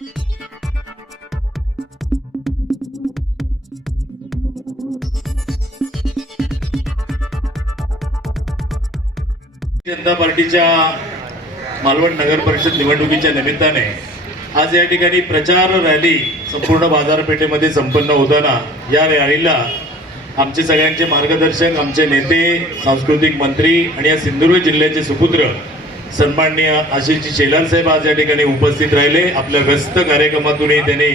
जनता पार्टीच्या मालवण नगर परिषद निवडणुकीच्या निमित्ताने आज या ठिकाणी प्रचार रॅली संपूर्ण बाजारपेठेमध्ये संपन्न होताना या रॅलीला आमचे सगळ्यांचे मार्गदर्शक, आमचे नेते, सांस्कृतिक मंत्री आणि या सिंधुदुर्ग जिल्ह्याचे सुपुत्र सन्माननीय आशिषजी शेलार साहेब आज या ठिकाणी उपस्थित राहिले। आपल्या व्यस्त कार्यक्रमातूनही त्यांनी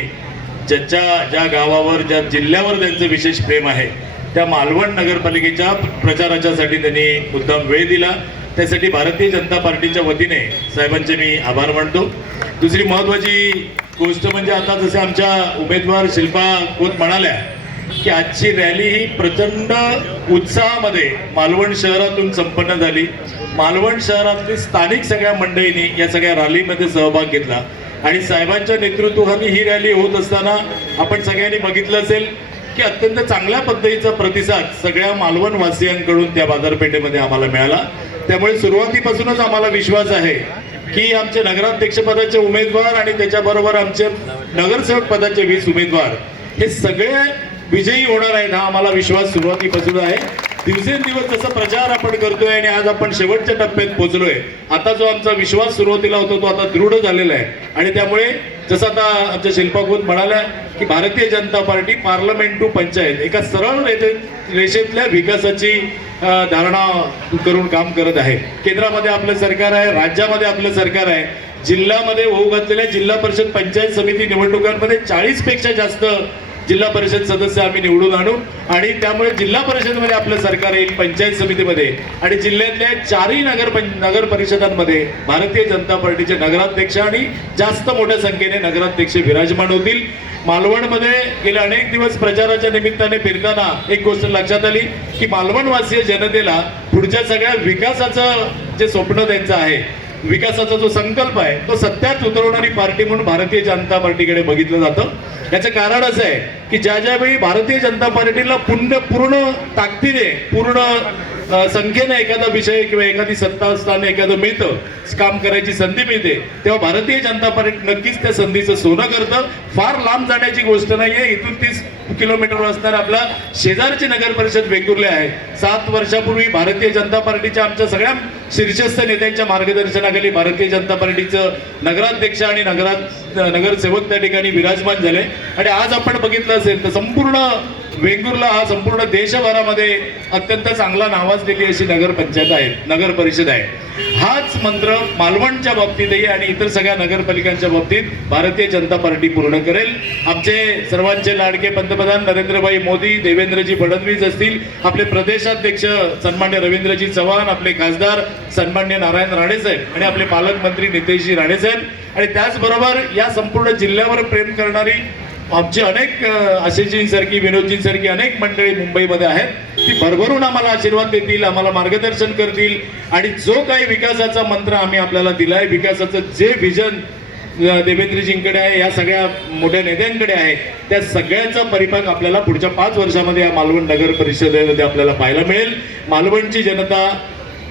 ज्या गावावर, ज्या जिल्ह्यावर त्यांचं विशेष प्रेम आहे त्या मालवण नगरपालिकेच्या प्रचाराच्यासाठी त्यांनी मुद्दाम वेळ दिला। त्यासाठी भारतीय जनता पार्टीच्या वतीने साहेबांचे मी आभार मानतो। दुसरी महत्त्वाची गोष्ट म्हणजे आता जसे आमच्या उमेदवार शिल्पा खोत म्हणाल्या की आजची रॅली ही प्रचंड उत्साहामध्ये मालवण शहरातून संपन्न झाली। मालवण शहरातली स्थानिक सगळ्या मंडळींनी या सगळ्या रॅलीमध्ये सहभाग घेतला आणि साहेबांच्या नेतृत्वाखाली ही रॅली होत असताना आपण सगळ्यांनी बघितलं असेल की अत्यंत चांगल्या पद्धतीचा प्रतिसाद सगळ्या मालवण वासियांकडून त्या बाजारपेठेमध्ये आम्हाला मिळाला। त्यामुळे सुरुवातीपासूनच आम्हाला विश्वास आहे की आमचे नगराध्यक्ष पदाचे उमेदवार आणि त्याच्याबरोबर आमचे नगरसेवक पदाचे 20 उमेदवार हे सगळे विजयी होणार आहेत हा आम्हाला विश्वास सुरुवातीपासून आहे। दिवसेंदिवस जसा प्रचार आपण करतोय आणि आज आपण शेवटच्या टप्प्यात पोहोचलोय, आता जो आमचा विश्वास सुरुवातीला होता तो आता दृढ झालेला आहे आणि त्यामुळे जसं आता आमच्या शिल्पा खोत म्हणाल्या की Bharatiya Janata party parliament to panchayat एका सरळ रेषेतल्या विकासाची धारणा करून काम करत आहे। केंद्रामध्ये आपलं सरकार आहे, राज्यामध्ये आपलं सरकार आहे, जिल्ह्यामध्ये होऊ घातलेल्या जिल्हा परिषद पंचायत समिती निवडणुकांमध्ये 40 पेक्षा जास्त जिल्हा परिषद सदस्य आम्ही निवडून आणू आणि त्यामुळे जिल्हा परिषदमध्ये आपलं सरकार येईल, पंचायत समितीमध्ये आणि जिल्ह्यातल्या 4ही नगर परिषदांमध्ये भारतीय जनता पार्टीचे नगराध्यक्ष आणि जास्त मोठ्या संख्येने नगराध्यक्ष विराजमान होतील। मालवणमध्ये गेले अनेक दिवस प्रचाराच्या निमित्ताने फिरताना एक गोष्ट लक्षात आली की मालवणवासीय जनतेला पुढच्या सगळ्या विकासाचं जे स्वप्न त्यांचं आहे, विकासाचा जो संकल्प आहे तो सत्यात उतरवणारी पार्टी म्हणून भारतीय जनता पार्टीकडे बघितलं जातं। याचं कारण असं आहे की ज्यावेळी भारतीय जनता पार्टीला पूर्ण ताकदीने, पूर्ण संख्येने एखादा विषय किंवा एखादी सत्ता स्थान एखादं मिळतं, काम करायची संधी मिळते, तेव्हा भारतीय जनता पार्टी नक्कीच त्या संधीचं सोनं करतं। फार लांब जाण्याची गोष्ट नाहीये, इथून 30 किलोमीटरवर असणारा आपला शेजारची नगर परिषद वेंगुर्ले आहे। 7 वर्षापूर्वी भारतीय जनता पार्टीच्या आमच्या सगळ्या शीर्षस्थ नेत्यांच्या मार्गदर्शनाखाली भारतीय जनता पार्टीचं नगराध्यक्ष आणि नगरसेवक त्या ठिकाणी विराजमान झाले आणि आज आपण बघितलं असेल तर संपूर्ण वेंगुर्ला हा संपूर्ण देशभरामध्ये अत्यंत चांगला नावाजलेली अशी नगरपंचायत आहे, नगर परिषद आहे। हाच मंत्र मालवणच्या बाबतीतही आणि इतर सगळ्या नगरपालिकांच्या बाबतीत भारतीय जनता पार्टी पूर्ण करेल। आमचे सर्वांचे लाडके पंतप्रधान नरेंद्रभाई मोदी, देवेंद्रजी फडणवीस असतील, आपले प्रदेशाध्यक्ष सन्मान्य रवींद्रजी चव्हाण, आपले खासदार सन्मान्य नारायण राणे साहेब आणि आपले पालकमंत्री नितेशजी राणे साहेब आणि त्याचबरोबर या संपूर्ण जिल्ह्यावर प्रेम करणारी आमची अनेक आशिषजींसारखी, विनोदजींसारखी अनेक मंडळी मुंबईमध्ये आहेत, ती भरभरून आम्हाला आशीर्वाद देतील, आम्हाला मार्गदर्शन करतील आणि जो काही विकासाचा मंत्र आम्ही आपल्याला दिलाय, विकासाचं जे विजन देवेंद्रजींकडे आहे, या सगळ्या मोठ्या नेत्यांकडे आहे, त्या सगळ्याचा परिपाक आपल्याला पुढच्या 5 वर्षामध्ये या मालवण नगर परिषदेमध्ये आपल्याला पाहायला मिळेल। मालवणची जनता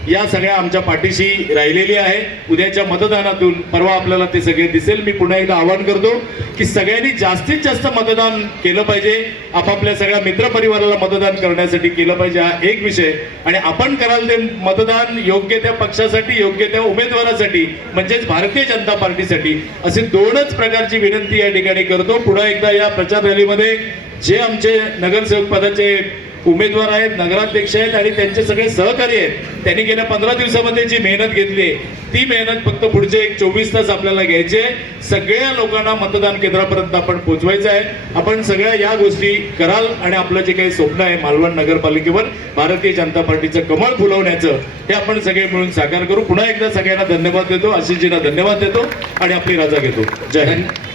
या सगळ्या आमच्या पाठीशी राहिलेली आहे। उद्याच्या मतदानातून परवा आपल्याला ते सगळे दिसेल। मी पुन्हा एकदा आवाहन करतो की सगळ्यांनी जास्तीत जास्त मतदान केलं पाहिजे, आपापल्या सगळ्या मित्रपरिवाराला मतदान करण्यासाठी केलं पाहिजे, हा एक विषय। आणि आपण कराल ते मतदान योग्य त्या पक्षासाठी, योग्य त्या उमेदवारासाठी म्हणजेच भारतीय जनता पार्टीसाठी, असे 2च प्रकारची विनंती या ठिकाणी करतो। पुन्हा एकदा या प्रचार रॅलीमध्ये जे आमचे नगरसेवक पदाचे उमेदवार आहेत, नगराध्यक्ष आहेत आणि त्यांचे सगळे सहकारी आहेत, त्यांनी गेल्या 15 दिवसामध्ये जी मेहनत घेतली ती मेहनत फक्त पुढचे 24 तास आपल्याला घ्यायचे, सगळ्या लोकांना मतदान केंद्रापर्यंत आपण पोहोचवायचं आहे। आपण सगळ्या या गोष्टी कराल आणि आपलं जे काही स्वप्न आहे मालवण नगरपालिकेवर भारतीय जनता पार्टीचं कमळ फुलवण्याचं, हे आपण सगळे मिळून साकार करू। पुन्हा एकदा सगळ्यांना धन्यवाद देतो, आशिषजींना धन्यवाद देतो आणि आपली रजा घेतो। जय हिंद।